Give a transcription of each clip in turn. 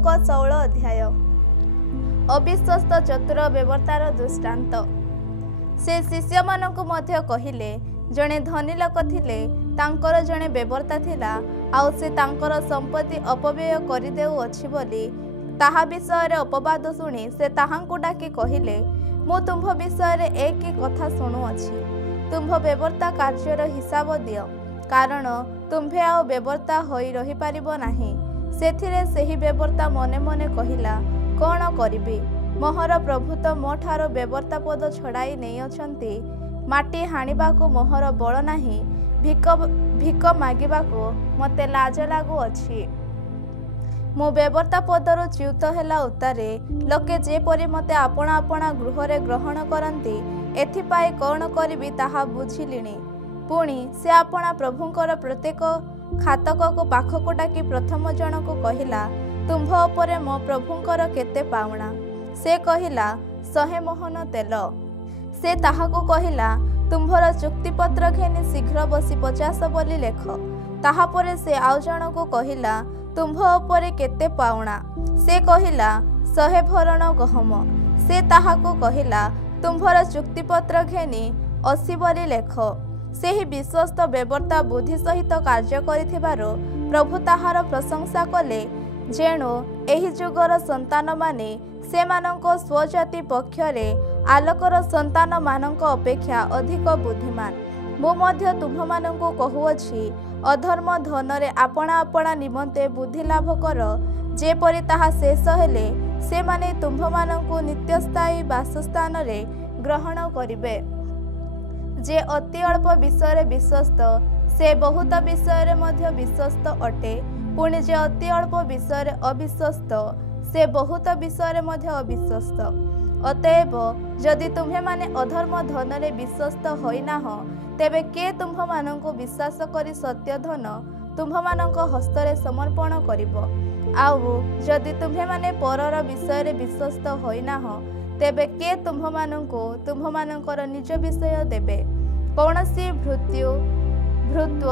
श्लोक 16 अध्याय। अविश्वस्त चतुर बेवर्तार दृष्टांत। से शिष्य मानकु मध्य कहिले, जणे धनी लोक थिले, तांकर जणे बेवर्ता थिला, आउ से तांकर संपत्ति अपव्यय करि देउ अछि बोली ताहा विषय रे अपवाद सुनी से ताहांकु डाकी कहिले, मु तुंभ विषय रे एक कथा शुणु अछि। तुंभ बेवर्ता कार्यर हिसाब दियो, कारण तुम्भे आउ बेवर्ता होई रही पारिबो नाही। सेथिरे सेही बेवर्ता मने मने कहिला, कौन करिबी, मोहर प्रभु तो मो ठारो बेवर्ता पद छड़ाई नहीं अछंती। माटी हाणिबाकू मोहर बल नाही, भिक मागिबाकू मते लाज लागू अछि। मो बेवर्ता पदरु च्युत हेला उतारे लोके जेपरि मते आपणा आपणा गृहरे ग्रहण करंती, एथिपाई कौन करिबी ताहा बुझिलिनी। पुणी से आपणा प्रभुंकर प्रत्येक खातक को पाखकु डाकी प्रथम जन को कहिला, तुंभ उपरे मो प्रभुंकर केते पावणा। से कहिला, 100 मोहन तेल। से ताहाकु कहिला, तुम्भर चुक्तिपत्र घेनी शीघ्र बसी 50 बोली लेख। ताहापरे से आउ जन को कहिला, तुंभ उपरे केते पावणा। से कहिला, 100 भरण गहम। से ताहाकु कहिला, तुम्भर चुक्तिपत्र घेनी 80 बोली लेख। सेही विश्वस्त बेवर्ता बुद्धि सहित कार्य करिथिबारो प्रभु ताहार प्रशंसा कले, जेणु एही जुगर संतान माने सेमानंको स्वजाति पक्षरे आलोकर संतान मानंको अपेक्षा अधिक बुद्धिमान। मु मध्य तुम्भमानंको कहुअछि, अधर्म धनरे आपणा आपणा निमंते बुद्धि लाभ कर, जेपरि ताहा शेष हेले सेमाने तुम्भमानंको नित्यस्थायी वासस्थान रे ग्रहण करिबे। जे अति अल्प विषय विश्वस्त, से बहुत विषय मध्य विश्वस्त अटे। पुणी जे अति अल्प विषय अविश्वस्त, से बहुत विषय मध्य अविश्वस्त। अतएव जदि तुम्हे माने अधर्म धनरे विश्वस्त होइनाह, तेबे के तुम्भ मानंको विश्वास करी सत्य धन तुम्भ मानंको हस्तरे समर्पण करिबो। आउ जदि तुम्हे माने परर विषय विश्वस्त होइनाह, तेबे के तुम्भ मानंको तुम्भ मानंकर निज विषय देबे। कौनसी भृत्व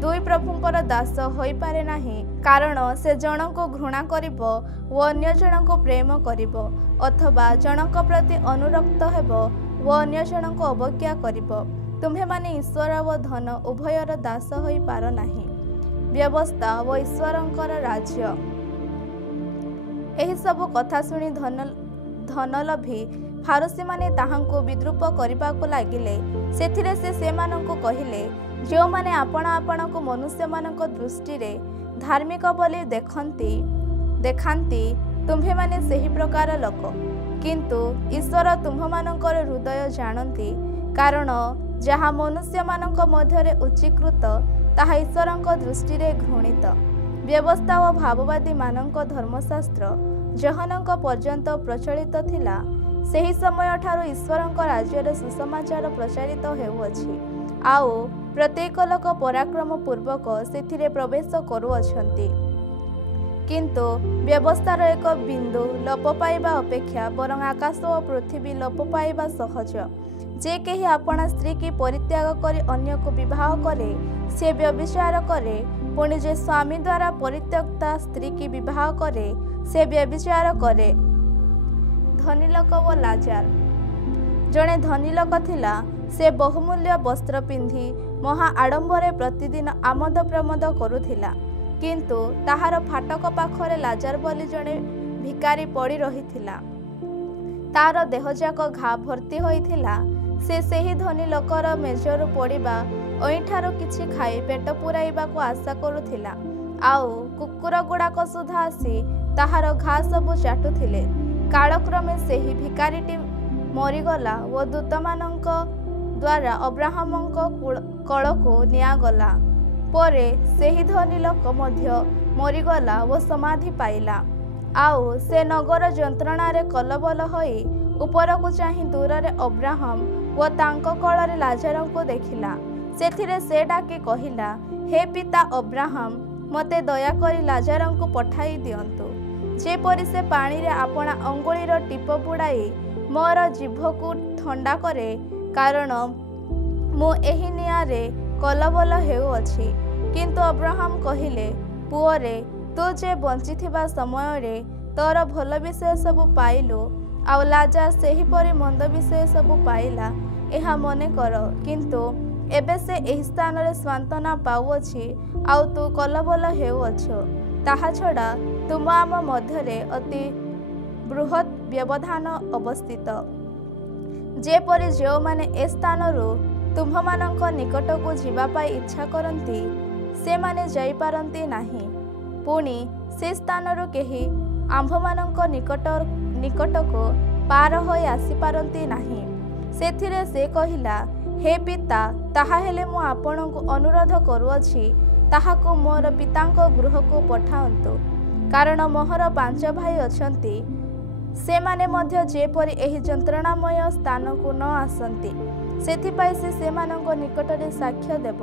दुई प्रभुंकर दास होई पारे नाही, कारण से जनक घृणा करिबो व अन्य जनक प्रेम करिबो, अथवा जनक प्रति अनुरक्त हेबो व अन्य जनक अवज्ञा करिबो। तुम्हे माने ईश्वर व धन उभयर दास होई पार नाही। व्यवस्था व ईश्वरंकर राज्य। एही सब कथा सुनी धनलभी फारसी माने ताहांको विद्रूप करिबाकू लागिले। सेथिरे से सेमानंको कहिले, जो माने आपणा आपणको मनुष्य मानक दृष्टि रे धार्मिक बोली देखांती, तुम्भे माने सेही प्रकार लोक, किंतु ईश्वर तुम्भ मानकर हृदय जानती, कारण जहा मनुष्य मानक मध्यरे उच्चीकृत ताहा ईश्वरंक दृष्टि रे घृणित। व्यवस्था व भाववादी मानक धर्मशास्त्र जहनक पर्यंत प्रचलित थिला, सेही समय ठारू ईश्वरंक राज्य सुसमाचार प्रचारित हेउअछि। आउ प्रत्येक लोक पराक्रम पूर्वक सेथिरे प्रवेश करुअछंती। किंतु व्यवस्थार एक बिंदु लोप पाइबा अपेक्षा बरं आकाश और पृथ्वी लोप पाइबा सहज। जे केही आपणा स्त्री की परित्याग करी अन्य को विवाह करे, से व्यभिचार करे। पुणी जे स्वामी द्वारा परित्यक्ता स्त्री की विवाह करे, से व्यभिचार करे। धनी लोक व लाजार। जणे धनी लोक थिला, से बहुमूल्य वस्त्र पिंधि महा आडंबरे प्रतिदिन आमोद प्रमोद करुथिला। किंतु ताहार फाटक पाखरे लाजार बोली जणे भिकारी पड़ी रहिथिला। तार देहजाक घा भर्ती होइथिला। से सेही धनी लोकर मेजरु पड़िबा अईठारो किछि खाई पेट पुराइबाकू आशा करुथिला। आउ कुकुर गुड़ाक सुधा आसी ताहार घा सबु चाटुथिले। कालक्रमे सेही भिकारीटी मरीगला व दूतमानंक द्वारा अब्राहमंक कळकू नियागला। परे सेही धनी लोक मध्य मरीगला व समाधि पाइला। आउ से नगर जंत्रणारे कलबल होई उपरकू चाहि दूररे अब्राहम व तांको कଳରେ लाजरंकु देखिला। सेथिरे से डाकी कहिला, हे पिता अब्राहम, मते दया करी लाजरंकु पठाई दियंतु, जेपरि से पानी रे आपणा अंगुलीर टीप बुड़ाई मोर जीभकू ठंडा करे, कारण मु एही नियारे कलबल हेउअछि। किंतु अब्राहम कहिले, पुअरे तू जे बंचिथिबा समयरे तोर भल विषय सबु पाइलु आउ लाजार सेहीपरि मंद विषय सबु पाइला एहा मने कर किंतु एबे से एही स्थान रे स्वांतना पाउअछि आउ तू कलबल हेउअछु ताहा छड़ा तुम आम मध्यरे अति बृहत व्यवधान अवस्थित जेपरि जो माने ए स्थानरु तुम्भमानंक निकटकू जीवा पाई इच्छा करती से माने जाई पारंती नाही पुणी से स्थानरु केही आंभमानंक निकटको पार होई आसी पारंती नाही सेथिरे से कहिला हे पिता ताहा हेले मु आपणको अनुरोध करूअछि ताहाको मोर पितांक गृहको पठाउंतु कारण मोहर 5 भाई अछंती से माने मध्य जेपरि एही जंत्रणामय स्थान को न आसंती सेथिपाई से मानक निकटरे साक्ष्य देव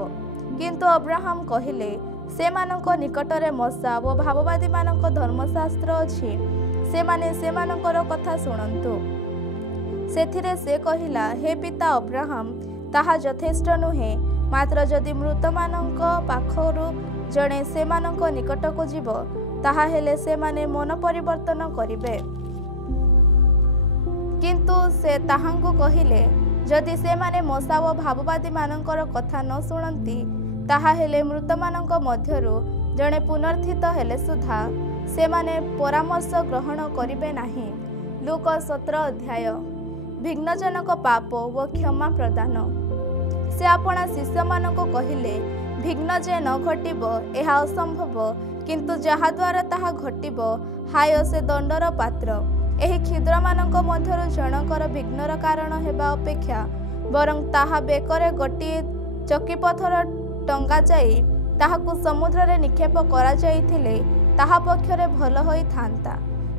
किंतु अब्राहम कहिले से मानक निकटरे मशा व भाववादी मानक धर्मशास्त्र अछि से माने से मानकर कथा सुनंतु सेथिरे से कहिला हे पिता अब्राहम ताहा यथेष्ट नुहे मात्र जदि मृत मानक पाखरु जणे से मानक निकटको जीव ताहा हेले से माने मन परिवर्तन करिवे किंतु से ताहांकु कहिले जदि से माने मशा व भाववादी मानकर कथा न शुणती ताहा हेले मृत मानक मध्यरु जणे पुनर्थित हेले सुधा से माने परामर्श ग्रहण करिवे नाही लूक 17 अध्याय भिग्नजनक पाप व क्षमा प्रदान से आपणा शिष्य मानक कहिले भिग्न जे न घटिब एहा असंभव किंतु जहा द्वारा ताहा घटिब हाय से दंडर पात्र एही क्षुद्र मानक मध्यरु जनकर विघ्नर कारण हेबा अपेक्षा बरं ताहा बेकरे गोटिए चकी पथर टंगा जाई ताहाकु समुद्र रे निक्षेप करा जाइथिले ताहा पक्षरे भल होई थांता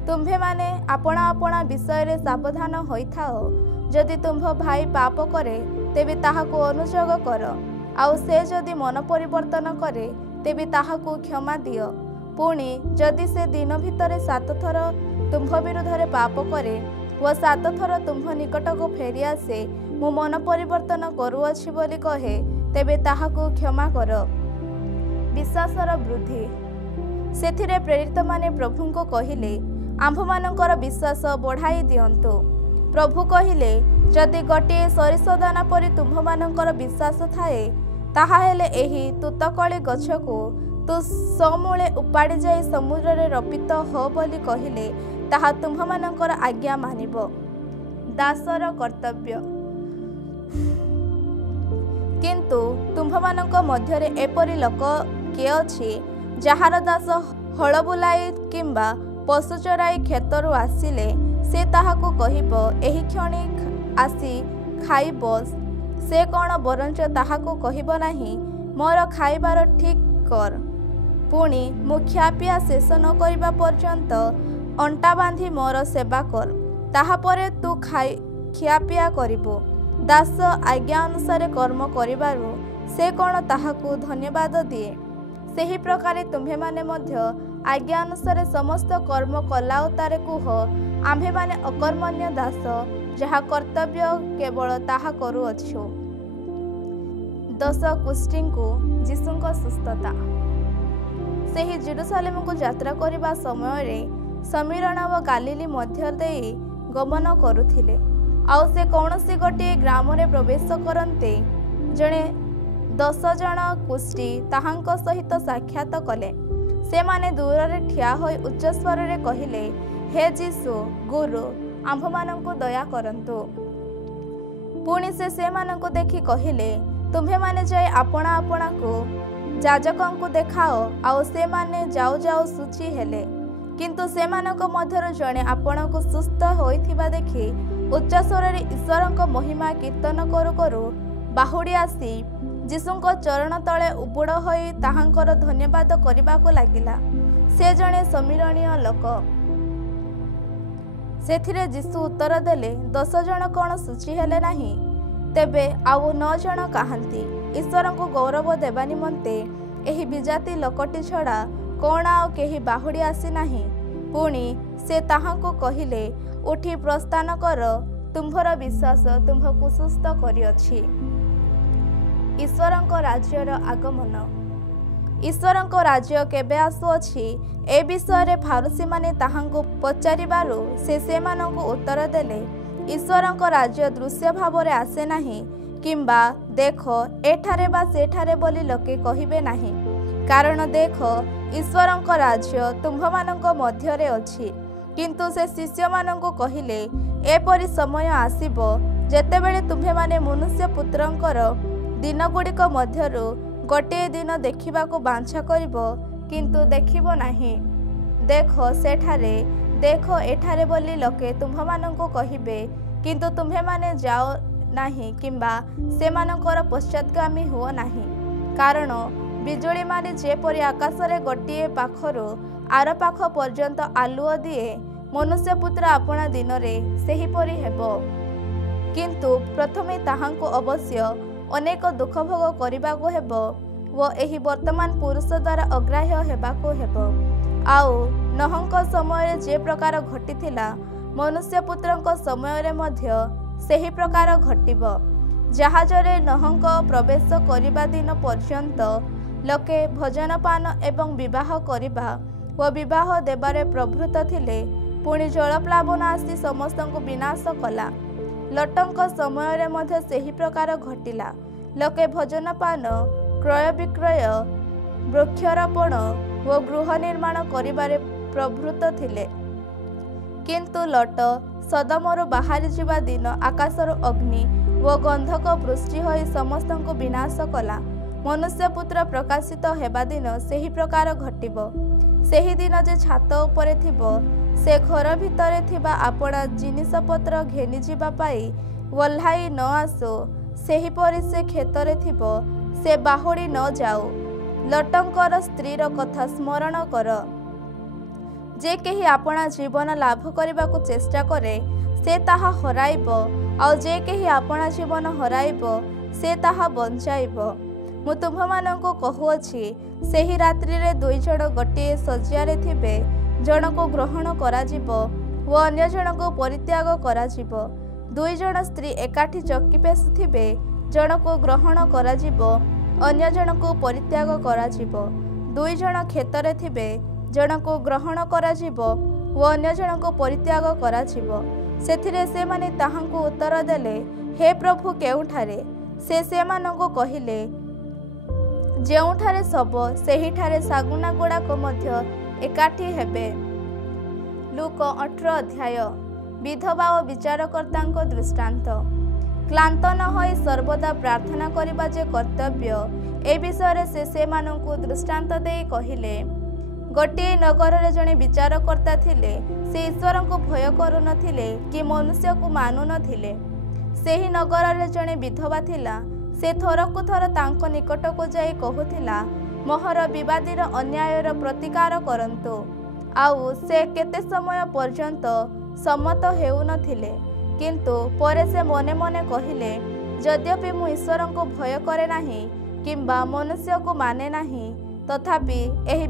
तुम्भे माने आपणा आपणा विषय रे सावधान होई थाओ जदि तुम्भ भाई पाप करे तेबे ताहाकु अनुजोग कर आउ से जदि मन परिवर्तन करे तेबे ताहाकु क्षमा दियो पुणी जदि से दिन भितरे 7 थर तुम्भ विरुद्ध पाप करे व 7 थर तुम्भ निकट को फेरी आसे मो मन परिवर्तन करूअछि बोली कहे तेबे ताहाकु क्षमा कर विश्वासर वृद्धि सेथिरे प्रेरित माने प्रभु को कहिले आंभ मानकर विश्वास बढ़ाई दियंतु प्रभु कहिले जदि गोटे सरिसदाना परि तुम्भ मानकर विश्वास थाए ताहा हेले एही तुतकळी गछ को तू समूले उपाड़ी जाई समुद्र रे रपित हो बोली कहिले ताहा तुम्भ मानकर आज्ञा मानिब दासर कर्तव्य किंतु तुम्भ मानक मध्यरे एपरि लोक के अछि जहार दास हळ बुलाई किंबा पशु चराई खेतरु आसिले से ताहाकु कहिबो एही क्षणी आसी खाई बस से कौन बरंच ताहाकु कहिबो नाही मोर खाइबार ठीक कर पुणी मु ख्यापिया शेष न करिबा पर्यंत अंटा बांधी मोर सेवा कर ताहा परे तू खियापिया करिबो दास आज्ञा अनुसार कर्म करिबारु से कौन ताहाकु धन्यवाद दिए सेही प्रकारे तुम्हे माने मध्य आज्ञा अनुसार समस्त कर्म कलाउ तारे कुह आम्भे माने अकर्मण्य दास जहा कर्तव्य केवल ताहा करूअछु 10 कुष्ठींकु जीशुंक सुस्थता सेही जेरुसालेम को यात्रा करिबा समय रे समीरण व गालिली मध्य देई गमन करुथिले आउ से कौनसी गोटे ग्राम रे प्रवेश करन्ते जणे 10 जन कुष्ठी ताहांक सहित साक्षात कले से माने दूर रे ठिया होई उच्च स्वर रे कहिले हे जीसु गुरु आंभ मानंकु दया करंतु पुणी से मानंकु देखि कहिले तुम्हे माने जाय आपणा आपणा को जाजकंकु देखाओ आउ से माने जाऊ जाऊ सुची हेले किंतु से मानक मध्यरु जणे आपणको सुस्थ होइथिबा देखि उच्च स्वर रे ईश्वरक महिमा कीर्तन करू करू बाहुडी आसी जीशुंक चरण तले उबुड़ होई ताहांकर धन्यवाद करिबाको लागिला से जणे समीरणीय लोक सेथिरे जीशु उत्तर देले 10 जन कोन सूची हेले नाही तेबे आउ 9 जन कहांती ईश्वर को गौरव देवा निमंते एही विजाति लोकटी छड़ा कोण आउ केही बाहुडी आसी नाही पुणी से ताहांको कहिले उठी प्रस्थान कर तुम्भर विश्वास तुम्भको सुस्थ करिअछि ईश्वरଙ୍କ राज्यर आगमन ईश्वरଙ୍କ राज्य केबे आसुअछि ए विषय फारुसी माने ताहांको पचारिबारु से सेमानंको उत्तर देले ईश्वरଙ୍କ राज्य दृश्य भाव रे आसे नाही किंबा देख एठारे बा सेठारे बोली लोके कहिबे नाही कारण देख ईश्वरଙ୍କ राज्य तुम्भमानंको मध्य रे अछि। किंतु से शिष्य मानंको कहिले एपरि समय आसीबो जेतेबेले तुम्हे माने मनुष्य पुत्रंकर दिन गुड़िक मध्यरु गोटे दिन देखिबाको बांछा करिबो किंतु देखिबो नाही देख सेठारे देख एठारे बोली लोके तुम्भमानंको कहिबे किंतु तुम्हे माने जाओ नाही किंबा सेमानंकर पश्चातगामी हुओ नाही कारण बिजुली माने जेपरि आकाश रे गोटे पाखरु आर पाख पर्यंत आलुओ दिए मनुष्य पुत्र आपणा दिन रे सेही परि हेबो। किंतु प्रथमे ताहांको अवश्य अनेक दुख भोग करिबाको हेबो व एही वर्तमान पुरुष द्वारा अग्राह्य हेबाको हेबो। आउ नहंक समय जे प्रकार घटिथिला मनुष्य पुत्रंक समय रे मध्य सेही प्रकार घटिबो। जहाजरे नहंक प्रवेश करिबा दिन पर्यंत लोके भोजन पान एवं विवाह करिबा व विवाह देबारे प्रवृत्त थिले पुणी जलप्लावन आसी समस्तଙ୍କୁ विनाश कला। लटंक समय रे मध्य सेही प्रकार घटिला लोके भोजन पान क्रय विक्रय वृक्षारोपण व गृह निर्माण करिबारे प्रवृत्त थिले। किंतु लट सदमरु बाहरी जिबा दिन आकाशर अग्नि व गंधक वृष्टि होई समस्तଙ୍କୁ विनाश कला। मनुष्य पुत्र प्रकाशित हेबा दिन सेही प्रकार घटिबो। सेही दिन जे छात उपरे थिबो से घर भितरे थिबा आपणा जिनिसपत्र घेनी जिबा पाई वल्हाई न आसो सेही परि से खेतरे थिबो से बाहुड़ी न जाओ। लटंकर स्त्रीर कथा स्मरण कर जे केही आपणा जीवन लाभ करबाकू चेष्टा करे से ताहा हराइबो आ जे केही आपणा जीवन हराइबो से ताहा बंचाइबो। मु तुम्भमानंको कहुअछि सेही रात्रि रे दुई जण गोटे शଯ୍ୟାରେ थिबे जणको ग्रहण कराजिबो व अन्य जणको परित्याग कराजिबो। दुई जण स्त्री एकाठी चक्की पेसुथिबे जणको ग्रहण कराजिबो अन्य जणको परित्याग कराजिबो। दुई जण खेतरे थिबे जणको ग्रहण कराजिबो व अन्य जणको परित्याग कराजिबो। सेथिरे से माने ताहांको उत्तर देले हे प्रभु केउठारे से सेमानंको कहिले जेउठारे सब सेहिठारे सागुना गुड़ाक मध्य एकाठी हेबे। लूक 18 अध्याय विधवा और विचारकर्ता दृष्टांत। क्लांत न होई सर्वदा प्रार्थना करिबा जे कर्तव्य ए विषय से सेमानंकु दृष्टांत देई कहिले गोटे नगर रे जणे विचारकर्ता थिले से ईश्वर को भय करू नथिले कि मनुष्य को मानु नथिले। सेही नगर रे जणे विधवा थिला से थरकु थर तांको निकट को जाई कहुथिला मोहर विवादीर अन्यायर प्रतिकार करंतु आउ से केते समय पर्यंत सम्मत हेउ नथिले। किंतु परे से मने मने कहिले यद्यपि मु ईश्वर को भय करे नाही किंबा मनुष्य को माने नाही तथापि एही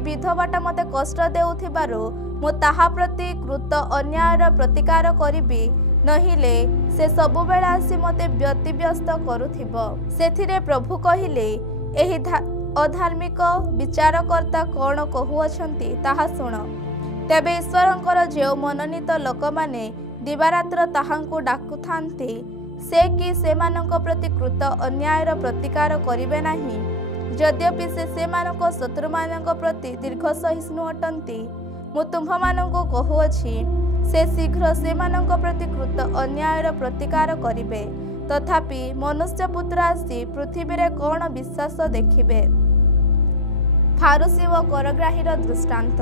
विधवाटा मते कष्ट देउथिबारु मु ताहा प्रति कृत अन्यायर प्रतिकार करिबि नहिले से सबु बेला आसी मते व्यतिव्यस्त करुथिबो। सेथिरे प्रभु कहिले एही अधार्मिक विचारकर्ता कौन कहुअछंती ताहा सुण। तेबे ईश्वरंकर जे मननीत लोक माने दिवारात्र ताहांकु डाकुथांती से कि सेमानंक प्रति कृत अन्यायर प्रतिकार करिवे नाही यद्यपि से सेमानंक शत्रुमानंक प्रति दीर्घ सहिष्णु अटंती। मु तुम्भमानंकु कहुअछि से शीघ्र सेमानंक प्रति कृत अन्यायर प्रतिकार करिवे तथापि मनुष्य पुत्र आसी पृथ्वी रे कौन विश्वास देखिबे। फारुसी व करग्राहीर दृष्टांत।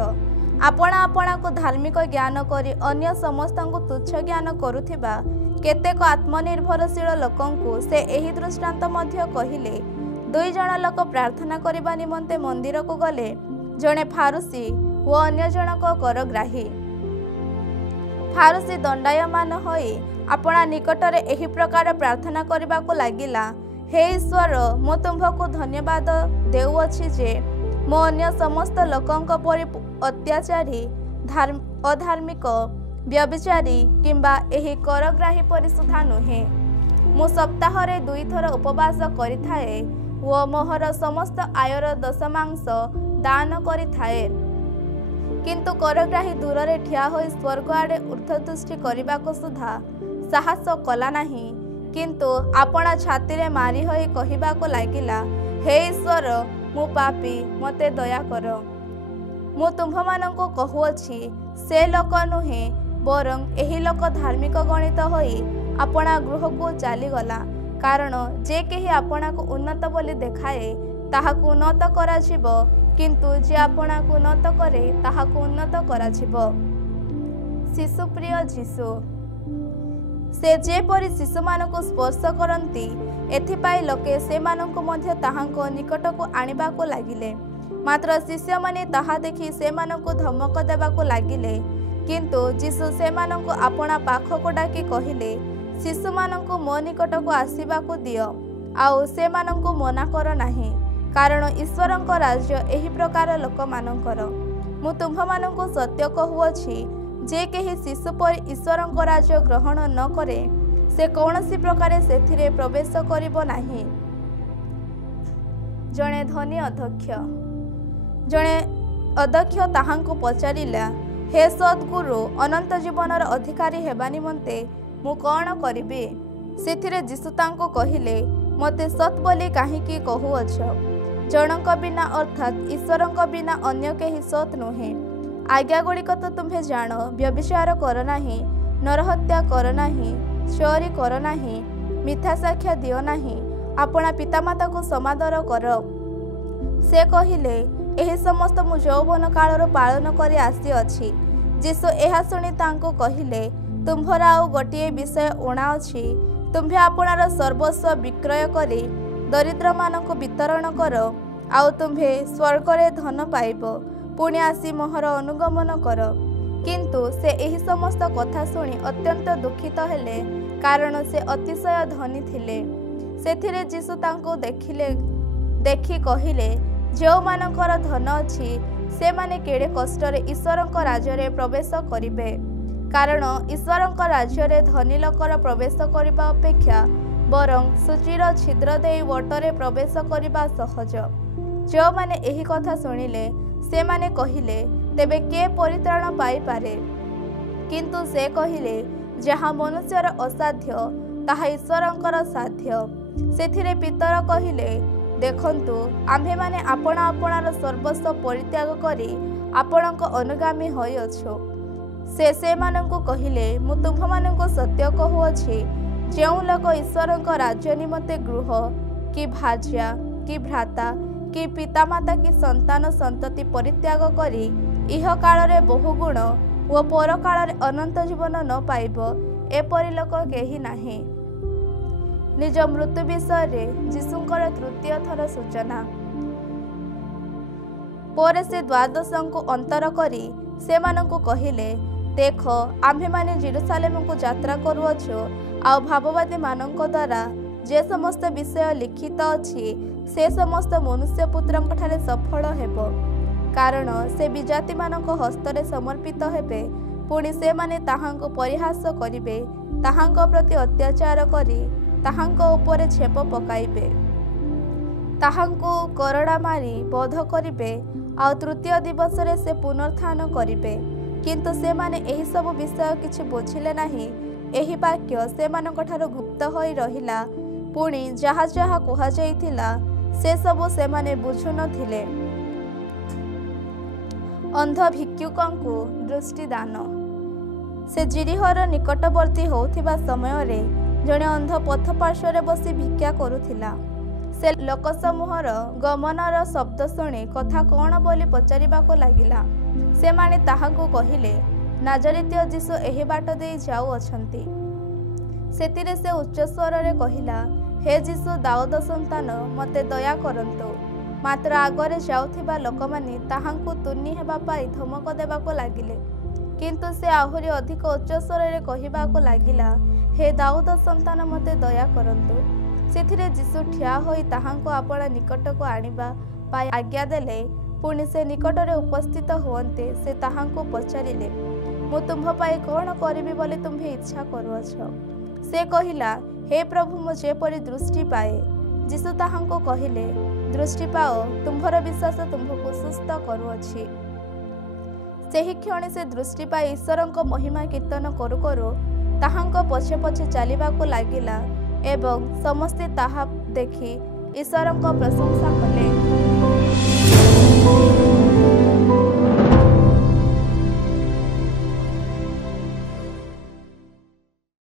आपणा आपणा को धार्मिक ज्ञान करी अन्य समस्त को तुच्छ ज्ञान करुथिबा केतेक आत्मनिर्भरशील लोकंकु से एही दृष्टांत मध्य कहिले। दुई जण लोक प्रार्थना करिबा निमंते मंदिर को गले जणे फारुसी व अन्य जनक करग्राही। फारुसी दंडायमान होई आपणा निकटरे एही प्रकार प्रार्थना करिबा को लागिला हे ईश्वर मु तुमको धन्यवाद देउअछि जे मो अन्य समस्त लोकंक परि अत्याचारी अधार्मिक व्यभिचारी किंबा एही करग्राही परि सुधा नुहे। ମୁଁ ସପ୍ତାହରେ 2 ଥର ଉପବାସ କରିଥାଏ ଓ ମୋହର ସମସ୍ତ ଆୟର ଦଶମାଂଶ ଦାନ କରିଥାଏ। କିନ୍ତୁ କରଗ୍ରାହୀ ଦୂରରେ ଠିଆ ହୋଇ ସ୍ୱର୍ଗ ଆଡ଼େ ଊର୍ଦ୍ଧ୍ୱଦୃଷ୍ଟି କରିବାକୁ ସୁଦ୍ଧା ସାହସ କଲା ନାହିଁ, କିନ୍ତୁ ଆପଣା ଛାତିରେ ମାରି ହୋଇ କହିବାକୁ ଲାଗିଲା, ହେ ଈଶ୍ୱର, ମୁଁ ପାପୀ, ମୋତେ ଦୟା କର। ମୁଁ ତୁମ୍ଭମାନଙ୍କୁ କହୁଅଛି, ସେ ଲୋକ ନୁହେଁ, ବରଂ ଏହି ଲୋକ ଧାର୍ମିକ ଗଣିତ ହୋଇ ଆପଣା ଗୃହକୁ ଚାଲିଗଲା। କାରଣ ଯେ କେହି ଆପଣାକୁ ଉନ୍ନତ ବୋଲି ଦେଖାଏ ତାହାକୁ ଉନ୍ନତ କରାଯିବ, କିନ୍ତୁ ଯେ ଆପଣାକୁ ଉନ୍ନତ କରେ ତାହାକୁ ଉନ୍ନତ କରାଯିବ। ଶିଶୁପ୍ରିୟ ଯୀଶୁ। ସେ ଯେପରି ଶିଶୁମାନଙ୍କୁ ସ୍ପର୍ଶ କରନ୍ତି, ଏଥିପାଇଁ ଲୋକେ ସେମାନଙ୍କୁ ମଧ୍ୟ ତାହାଙ୍କ ନିକଟକୁ ଆଣିବାକୁ ଲାଗିଲେ। ମାତ୍ର ଶିଷ୍ୟମାନେ ତାହା ଦେଖି ସେମାନଙ୍କୁ ଧମକ ଦେବାକୁ ଲାଗିଲେ। କିନ୍ତୁ ଯୀଶୁ ସେମାନଙ୍କୁ ଆପଣା ପାଖକୁ ଡାକି କହିଲେ, ଶିଶୁମାନଙ୍କୁ ମୋ ନିକଟକୁ ଆସିବାକୁ ଦିଅ, ଆଉ ସେମାନଙ୍କୁ ମନା କର ନାହିଁ, କାରଣ ଈଶ୍ୱରଙ୍କ ରାଜ୍ୟ ଏହି ପ୍ରକାର ଲୋକମାନଙ୍କର। ମୁଁ ତୁମ୍ଭମାନଙ୍କୁ ସତ୍ୟ କହୁଅଛି, ଯେ କେହି ଶିଶୁ ପରି ଈଶ୍ୱରଙ୍କ ରାଜ୍ୟ ଗ୍ରହଣ ନ କରେ, ସେ କୌଣସି ପ୍ରକାରେ ସେଥିରେ ପ୍ରବେଶ କରିବ ନାହିଁ। ଜଣେ ଧନୀ ଅଧ୍ୟକ୍ଷ। ଜଣେ ଅଧ୍ୟକ୍ଷ ତାହାଙ୍କୁ ପଚାରିଲା, ହେ ସଦ୍ଗୁରୁ, ଅନନ୍ତ ଜୀବନର ଅଧିକାରୀ ହେବା ନିମନ୍ତେ ମୁଁ କ'ଣ କରିବି? ସେଥିରେ ଯୀଶୁ ତାଙ୍କୁ କହିଲେ, ମୋତେ ସତ୍ ବୋଲି କାହିଁକି କହୁଅଛ? ଜଣଙ୍କ ବିନା ଅର୍ଥାତ୍ ଈଶ୍ୱରଙ୍କ ବିନା ଅନ୍ୟ କେହି ସତ୍ ନୁହେଁ। ଆଜ୍ଞାଗୁଡ଼ିକ ତ ତୁମ୍ଭେ ଜାଣ, ବ୍ୟଭିଚାର କର ନାହିଁ, ନରହତ୍ୟା କର ନାହିଁ, ଚୋରି କର ନାହିଁ, ମିଥ୍ୟା ସାକ୍ଷ୍ୟ ଦିଅ ନାହିଁ, ଆପଣା ପିତାମାତାକୁ ସମାଦର କର। ସେ କହିଲେ, ଏହି ସମସ୍ତ ମୁଁ ଯୌବନ କାଳରୁ ପାଳନ କରି ଆସିଅଛି। ଯୀଶୁ ଏହା ଶୁଣି ତାଙ୍କୁ କହିଲେ, ତୁମ୍ଭର ଆଉ ଗୋଟିଏ ବିଷୟ ଊଣା ଅଛି। ତୁମ୍ଭେ ଆପଣାର ସର୍ବସ୍ୱ ବିକ୍ରୟ କରି ଦରିଦ୍ରମାନଙ୍କୁ ବିତରଣ କର, ଆଉ ତୁମ୍ଭେ ସ୍ୱର୍ଗରେ ଧନ ପାଇବ। ପୁଣି ଆସି ମୋହର ଅନୁଗମନ କର। କିନ୍ତୁ ସେ ଏହି ସମସ୍ତ କଥା ଶୁଣି ଅତ୍ୟନ୍ତ ଦୁଃଖିତ ହେଲେ, କାରଣ ସେ ଅତିଶୟ ଧନୀ ଥିଲେ। ସେଥିରେ ଯୀଶୁ ତାଙ୍କୁ ଦେଖି କହିଲେ, ଯେଉଁମାନଙ୍କର ଧନ ଅଛି ସେମାନେ କେଡ଼େ କଷ୍ଟରେ ଈଶ୍ୱରଙ୍କ ରାଜ୍ୟରେ ପ୍ରବେଶ କରିବେ। କାରଣ ଈଶ୍ୱରଙ୍କ ରାଜ୍ୟରେ ଧନୀ ଲୋକର ପ୍ରବେଶ କରିବା ଅପେକ୍ଷା ବରଂ ସୂଚୀର ଛିଦ୍ର ଦେଇ ଓଟରେ ପ୍ରବେଶ କରିବା ସହଜ। ଯେଉଁମାନେ ଏହି କଥା ଶୁଣିଲେ ସେମାନେ କହିଲେ, ତେବେ କିଏ ପରିତ୍ରାଣ ପାଇପାରେ? କିନ୍ତୁ ସେ କହିଲେ, ଯାହା ମନୁଷ୍ୟର ଅସାଧ୍ୟ ତାହା ଈଶ୍ୱରଙ୍କର ସାଧ୍ୟ। ସେଥିରେ ପିତର କହିଲେ, ଦେଖନ୍ତୁ, ଆମ୍ଭେମାନେ ଆପଣା ଆପଣାର ସର୍ବସ୍ୱ ପରିତ୍ୟାଗ କରି ଆପଣଙ୍କ ଅନୁଗାମୀ ହୋଇଅଛୁ। ସେ ସେମାନଙ୍କୁ କହିଲେ, ମୁଁ ତୁମ୍ଭମାନଙ୍କୁ ସତ୍ୟ କହୁଅଛି, ଯେଉଁ ଲୋକ ଈଶ୍ୱରଙ୍କ ରାଜ୍ୟ ନିମନ୍ତେ ଗୃହ କି ଭାର୍ଯ୍ୟା କି ଭ୍ରାତା କି ପିତାମାତା କି ସନ୍ତାନ ସନ୍ତତି ପରିତ୍ୟାଗ କରି ଇହକାଳରେ ବହୁଗୁଣ ଓ ପରକାଳରେ ଅନନ୍ତ ଜୀବନ ନ ପାଇବ, ଏପରି ଲୋକ କେହି ନାହିଁ। ନିଜ ମୃତ୍ୟୁ ବିଷୟରେ ଯୀଶୁଙ୍କର ତୃତୀୟ ଥର ସୂଚନା। ପରେ ସେ 12ଙ୍କୁ ଅନ୍ତର କରି ସେମାନଙ୍କୁ କହିଲେ, ଦେଖ, ଆମ୍ଭେମାନେ ଜେରୁସାଲେମକୁ ଯାତ୍ରା କରୁଅଛୁ, ଆଉ ଭାବବାଦୀମାନଙ୍କ ଦ୍ୱାରା ଯେ ସମସ୍ତ ବିଷୟ ଲିଖିତ ଅଛି ସେ ସମସ୍ତ ମନୁଷ୍ୟପୁତ୍ରଙ୍କଠାରେ ସଫଳ ହେବ। କାରଣ ସେ ବିଜାତିମାନଙ୍କ ହସ୍ତରେ ସମର୍ପିତ ହେବେ, ପୁଣି ସେମାନେ ତାହାଙ୍କୁ ପରିହାସ କରିବେ, ତାହାଙ୍କ ପ୍ରତି ଅତ୍ୟାଚାର କରି ତାହାଙ୍କ ଉପରେ ଛେପ ପକାଇବେ, ତାହାଙ୍କୁ କରଡ଼ା ମାରି ବଧ କରିବେ, ଆଉ ତୃତୀୟ ଦିବସରେ ସେ ପୁନରୁତ୍ଥାନ କରିବେ। କିନ୍ତୁ ସେମାନେ ଏହିସବୁ ବିଷୟ କିଛି ବୁଝିଲେ ନାହିଁ। ଏହି ବାକ୍ୟ ସେମାନଙ୍କଠାରୁ ଗୁପ୍ତ ହୋଇ ରହିଲା। ପୁଣି ଯାହା ଯାହା କୁହାଯାଇଥିଲା ସେସବୁ ସେମାନେ ବୁଝୁନଥିଲେ। ଅନ୍ଧ ଭିକ୍ଷୁକଙ୍କୁ ଦୃଷ୍ଟିଦାନ। ସେ ଜିରିହର ନିକଟବର୍ତ୍ତୀ ହେଉଥିବା ସମୟରେ ଜଣେ ଅନ୍ଧ ପଥ ପାର୍ଶ୍ୱରେ ବସି ଭିକ୍ଷା କରୁଥିଲା। ସେ ଲୋକସମୂହର ଗମନର ଶବ୍ଦ ଶୁଣି କଥା କ'ଣ ବୋଲି ପଚାରିବାକୁ ଲାଗିଲା। ସେମାନେ ତାହାଙ୍କୁ କହିଲେ, ନାଜରିତୀୟ ଯୀଶୁ ଏହି ବାଟ ଦେଇ ଯାଉଅଛନ୍ତି। ସେଥିରେ ସେ ଉଚ୍ଚ ସ୍ୱରରେ କହିଲା, ହେ ଯୀଶୁ, ଦାଉଦ ସନ୍ତାନ, ମୋତେ ଦୟା କରନ୍ତୁ। ମାତ୍ର ଆଗରେ ଯାଉଥିବା ଲୋକମାନେ ତାହାଙ୍କୁ ତୁନି ହେବା ପାଇଁ ଧମକ ଦେବାକୁ ଲାଗିଲେ। କିନ୍ତୁ ସେ ଆହୁରି ଅଧିକ ଉଚ୍ଚ ସ୍ୱରରେ କହିବାକୁ ଲାଗିଲା, ହେ ଦାଉଦ ସନ୍ତାନ, ମୋତେ ଦୟା କରନ୍ତୁ। ସେଥିରେ ଯୀଶୁ ଠିଆ ହୋଇ ତାହାଙ୍କୁ ଆପଣା ନିକଟକୁ ଆଣିବା ପାଇଁ ଆଜ୍ଞା ଦେଲେ। ପୁଣି ସେ ନିକଟରେ ଉପସ୍ଥିତ ହୁଅନ୍ତେ ସେ ତାହାଙ୍କୁ ପଚାରିଲେ, ମୁଁ ତୁମ୍ଭ ପାଇଁ କ'ଣ କରିବି ବୋଲି ତୁମ୍ଭେ ଇଚ୍ଛା କରୁଅଛ? ସେ କହିଲା, हे प्रभु मु जेपरी दृष्टि पाए। यीशु ताहांको कहिले, दृष्टि पाओ, तुम्भर विश्वास तुम्भको सुस्थ करुअछि। सेही क्षण से दृष्टि पाई ईश्वरंको महिमा कीर्तन करू करू ताहांको पछे पछे चलिबाको लागिला एवं समस्ते ताहा देखि ईश्वरंको प्रशंसा कले।